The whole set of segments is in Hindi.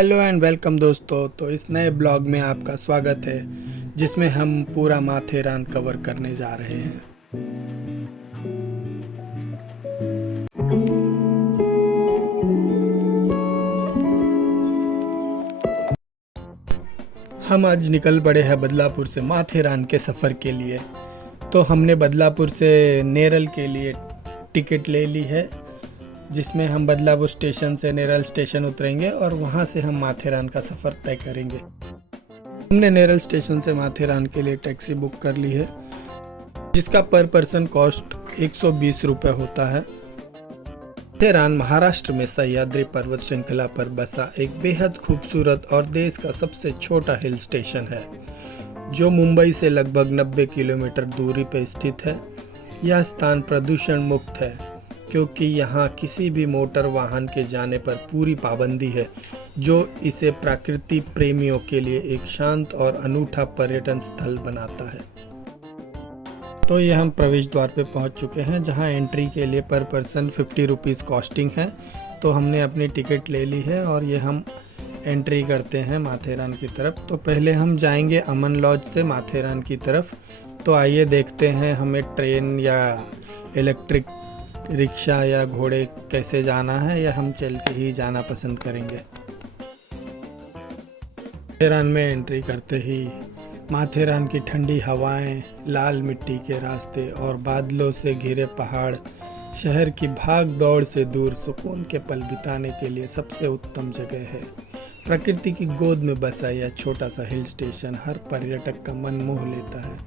हेलो एंड वेलकम दोस्तों। तो इस नए ब्लॉग में आपका स्वागत है जिसमें हम पूरा माथेरान कवर करने जा रहे हैं। हम आज निकल पड़े हैं बदलापुर से माथेरान के सफ़र के लिए। तो हमने बदलापुर से नेरल के लिए टिकट ले ली है, जिसमें हम बदलापुर स्टेशन से नेरल स्टेशन उतरेंगे और वहां से हम माथेरान का सफ़र तय करेंगे। हमने नेरल स्टेशन से माथेरान के लिए टैक्सी बुक कर ली है, जिसका पर पर्सन कॉस्ट 120 रुपये होता है। माथेरान महाराष्ट्र में सह्याद्री पर्वत श्रृंखला पर बसा एक बेहद खूबसूरत और देश का सबसे छोटा हिल स्टेशन है, जो मुंबई से लगभग 90 किलोमीटर दूरी पर स्थित है। यह स्थान प्रदूषण मुक्त है क्योंकि यहाँ किसी भी मोटर वाहन के जाने पर पूरी पाबंदी है, जो इसे प्रकृति प्रेमियों के लिए एक शांत और अनूठा पर्यटन स्थल बनाता है। तो ये हम प्रवेश द्वार पे पहुँच चुके हैं, जहाँ एंट्री के लिए पर पर्सन 50 रुपीज़ कॉस्टिंग है। तो हमने अपनी टिकट ले ली है और ये हम एंट्री करते हैं माथेरान की तरफ। तो पहले हम जाएंगे अमन लॉज से माथेरान की तरफ। तो आइए देखते हैं हमें ट्रेन या इलेक्ट्रिक रिक्शा या घोड़े कैसे जाना है, या हम चल के ही जाना पसंद करेंगे। माथेरान में एंट्री करते ही माथेरान की ठंडी हवाएं, लाल मिट्टी के रास्ते और बादलों से घिरे पहाड़ शहर की भाग दौड़ से दूर सुकून के पल बिताने के लिए सबसे उत्तम जगह है। प्रकृति की गोद में बसा यह छोटा सा हिल स्टेशन हर पर्यटक का मन मोह लेता है।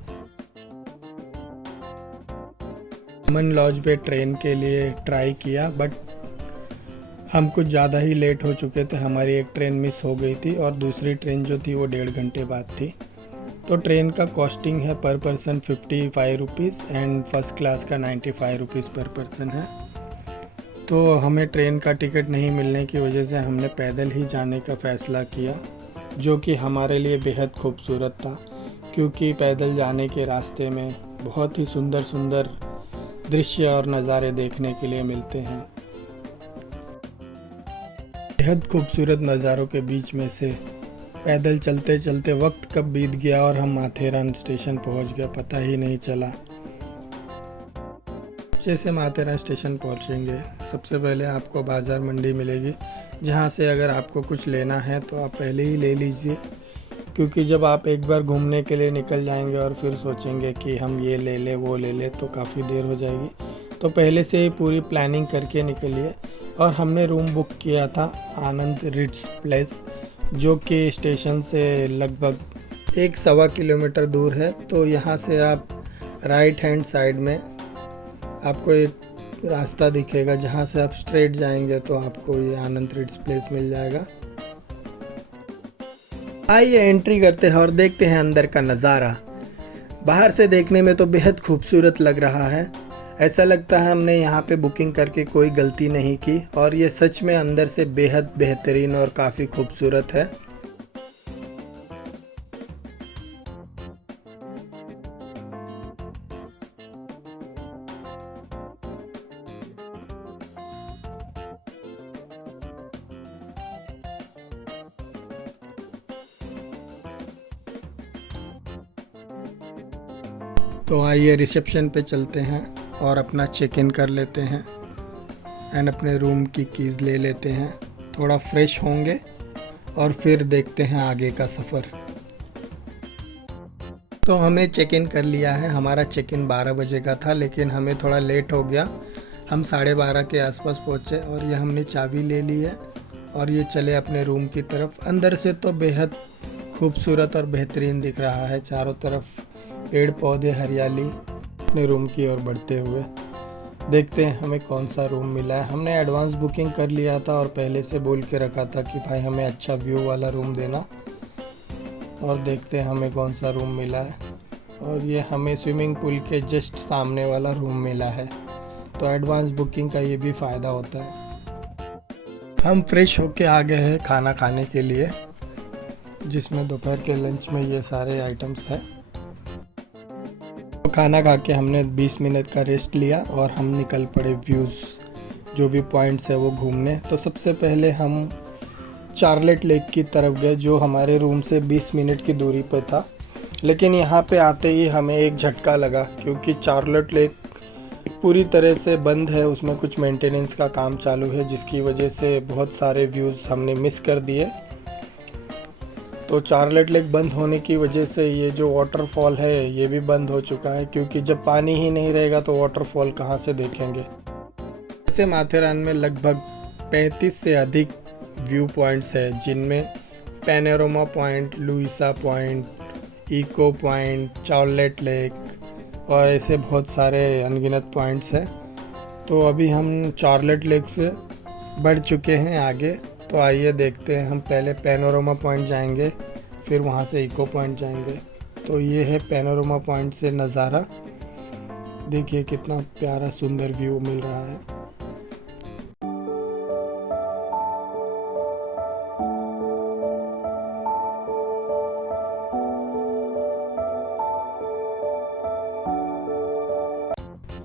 अमन लॉज पे ट्रेन के लिए ट्राई किया, बट हम कुछ ज़्यादा ही लेट हो चुके थे। हमारी एक ट्रेन मिस हो गई थी और दूसरी ट्रेन जो थी वो 1.5 घंटे बाद थी। तो ट्रेन का कॉस्टिंग है पर person 55 rupees and first class का 95 रुपीज़ पर पर्सन है। तो हमें ट्रेन का टिकट नहीं मिलने की वजह से हमने पैदल ही जाने का फ़ैसला किया, जो कि हमारे लिए बेहद खूबसूरत था, क्योंकि पैदल जाने के रास्ते में बहुत ही सुंदर सुंदर दृश्य और नज़ारे देखने के लिए मिलते हैं। बेहद खूबसूरत नज़ारों के बीच में से पैदल चलते चलते वक्त कब बीत गया और हम माथेरान स्टेशन पहुंच गए, पता ही नहीं चला। जैसे माथेरान स्टेशन पहुंचेंगे, सबसे पहले आपको बाज़ार मंडी मिलेगी, जहां से अगर आपको कुछ लेना है तो आप पहले ही ले लीजिए, क्योंकि जब आप एक बार घूमने के लिए निकल जाएंगे और फिर सोचेंगे कि हम ये ले लें वो ले लें, तो काफ़ी देर हो जाएगी। तो पहले से ही पूरी प्लानिंग करके निकलिए। और हमने रूम बुक किया था आनंद रिट्स प्लेस, जो कि स्टेशन से लगभग 1.25 किलोमीटर दूर है। तो यहाँ से आप राइट हैंड साइड में आपको एक रास्ता दिखेगा, जहाँ से आप स्ट्रेट जाएंगे तो आपको ये आनंद रिट्स प्लेस मिल जाएगा। आइए एंट्री करते हैं और देखते हैं अंदर का नज़ारा। बाहर से देखने में तो बेहद खूबसूरत लग रहा है, ऐसा लगता है हमने यहाँ पे बुकिंग करके कोई गलती नहीं की, और ये सच में अंदर से बेहद बेहतरीन और काफ़ी खूबसूरत है। तो आइए रिसेप्शन पे चलते हैं और अपना चेक इन कर लेते हैं एंड अपने रूम की कीज़ ले लेते हैं। थोड़ा फ्रेश होंगे और फिर देखते हैं आगे का सफ़र। तो हमने चेक इन कर लिया है। हमारा चेक इन 12 बजे का था, लेकिन हमें थोड़ा लेट हो गया। हम 12:30 के आसपास पहुँचे और ये हमने चाबी ले ली है और ये चले अपने रूम की तरफ। अंदर से तो बेहद खूबसूरत और बेहतरीन दिख रहा है, चारों तरफ पेड़ पौधे हरियाली। अपने रूम की ओर बढ़ते हुए देखते हैं हमें कौन सा रूम मिला है। हमने एडवांस बुकिंग कर लिया था और पहले से बोल के रखा था कि भाई हमें अच्छा व्यू वाला रूम देना, और देखते हैं हमें कौन सा रूम मिला है। और ये हमें स्विमिंग पूल के जस्ट सामने वाला रूम मिला है। तो एडवांस बुकिंग का ये भी फ़ायदा होता है। हम फ्रेश होके आ गए हैं खाना खाने के लिए, जिसमें दोपहर के लंच में ये सारे आइटम्स हैं। खाना खा के हमने 20 मिनट का रेस्ट लिया और हम निकल पड़े व्यूज़ जो भी पॉइंट्स है वो घूमने। तो सबसे पहले हम चार्लेट लेक की तरफ गए, जो हमारे रूम से 20 मिनट की दूरी पर था। लेकिन यहाँ पे आते ही हमें एक झटका लगा, क्योंकि चार्लेट लेक पूरी तरह से बंद है। उसमें कुछ मेंटेनेंस का काम चालू है, जिसकी वजह से बहुत सारे व्यूज़ हमने मिस कर दिए। तो चार्लेट लेक बंद होने की वजह से ये जो वाटरफॉल है ये भी बंद हो चुका है, क्योंकि जब पानी ही नहीं रहेगा तो वाटरफॉल कहाँ से देखेंगे। ऐसे माथेरान में लगभग 35 से अधिक व्यू पॉइंट्स है, जिनमें panorama point, Louisa point, echo point, Charlotte lake और ऐसे बहुत सारे अनगिनत पॉइंट्स हैं। तो अभी हम चार्लेट लेक से बढ़ चुके हैं आगे। तो आइए देखते हैं, हम पहले पैनोरमा पॉइंट जाएंगे, फिर वहाँ से इको पॉइंट जाएंगे। तो ये है पैनोरमा पॉइंट से नज़ारा, देखिए कितना प्यारा सुंदर व्यू मिल रहा है।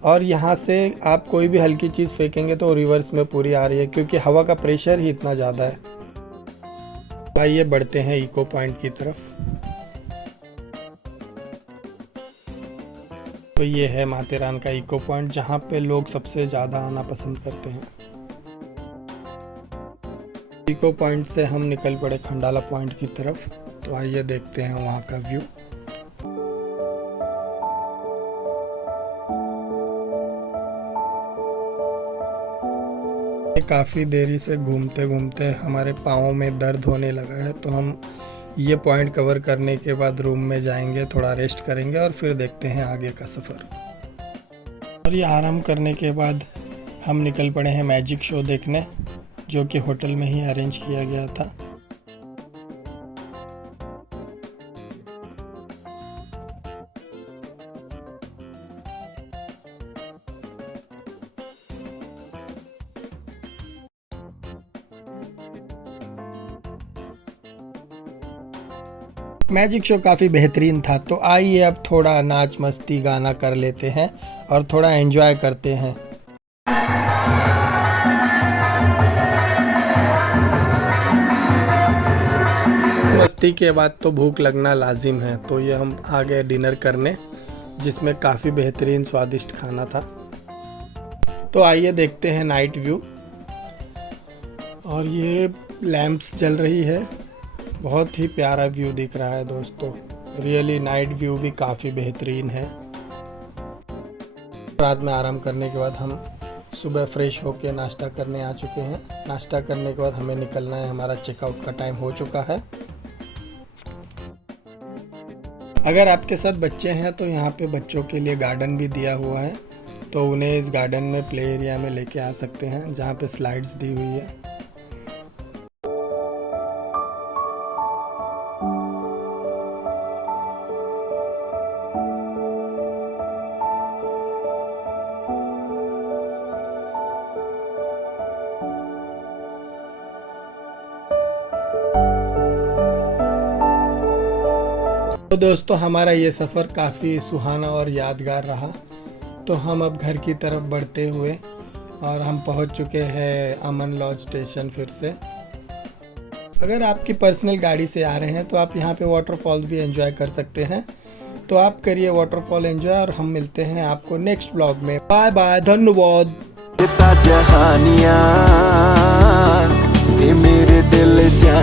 और यहाँ से आप कोई भी हल्की चीज़ फेंकेंगे तो रिवर्स में पूरी आ रही है, क्योंकि हवा का प्रेशर ही इतना ज़्यादा है। आइए बढ़ते हैं इको पॉइंट की तरफ। तो ये है माथेरान का इको पॉइंट, जहाँ पे लोग सबसे ज़्यादा आना पसंद करते हैं। इको पॉइंट से हम निकल पड़े खंडाला पॉइंट की तरफ। तो आइए देखते हैं वहाँ का व्यू। काफ़ी देरी से घूमते घूमते हमारे पाँव में दर्द होने लगा है, तो हम ये पॉइंट कवर करने के बाद रूम में जाएंगे, थोड़ा रेस्ट करेंगे और फिर देखते हैं आगे का सफ़र। और ये आराम करने के बाद हम निकल पड़े हैं मैजिक शो देखने, जो कि होटल में ही अरेंज किया गया था। मैजिक शो काफ़ी बेहतरीन था। तो आइए अब थोड़ा नाच मस्ती गाना कर लेते हैं और थोड़ा एंजॉय करते हैं। मस्ती के बाद तो भूख लगना लाजिम है, तो ये हम आ गए डिनर करने, जिसमें काफ़ी बेहतरीन स्वादिष्ट खाना था। तो आइए देखते हैं नाइट व्यू। और ये लैंप्स जल रही है, बहुत ही प्यारा व्यू दिख रहा है दोस्तों। रियली नाइट व्यू भी काफ़ी बेहतरीन है। रात में आराम करने के बाद हम सुबह फ्रेश होके नाश्ता करने आ चुके हैं। नाश्ता करने के बाद हमें निकलना है, हमारा चेकआउट का टाइम हो चुका है। अगर आपके साथ बच्चे हैं तो यहाँ पे बच्चों के लिए गार्डन भी दिया हुआ है, तो उन्हें इस गार्डन में प्ले एरिया में लेके आ सकते हैं, जहाँ पे स्लाइड्स दी हुई है। तो दोस्तों हमारा ये सफ़र काफ़ी सुहाना और यादगार रहा। तो हम अब घर की तरफ बढ़ते हुए, और हम पहुंच चुके हैं अमन लॉज स्टेशन फिर से। अगर आपकी पर्सनल गाड़ी से आ रहे हैं तो आप यहाँ पे वाटरफॉल भी एंजॉय कर सकते हैं। तो आप करिए वाटरफॉल एंजॉय, और हम मिलते हैं आपको नेक्स्ट ब्लॉग में। बाय बाय, धन्यवाद। मेरे दिल जा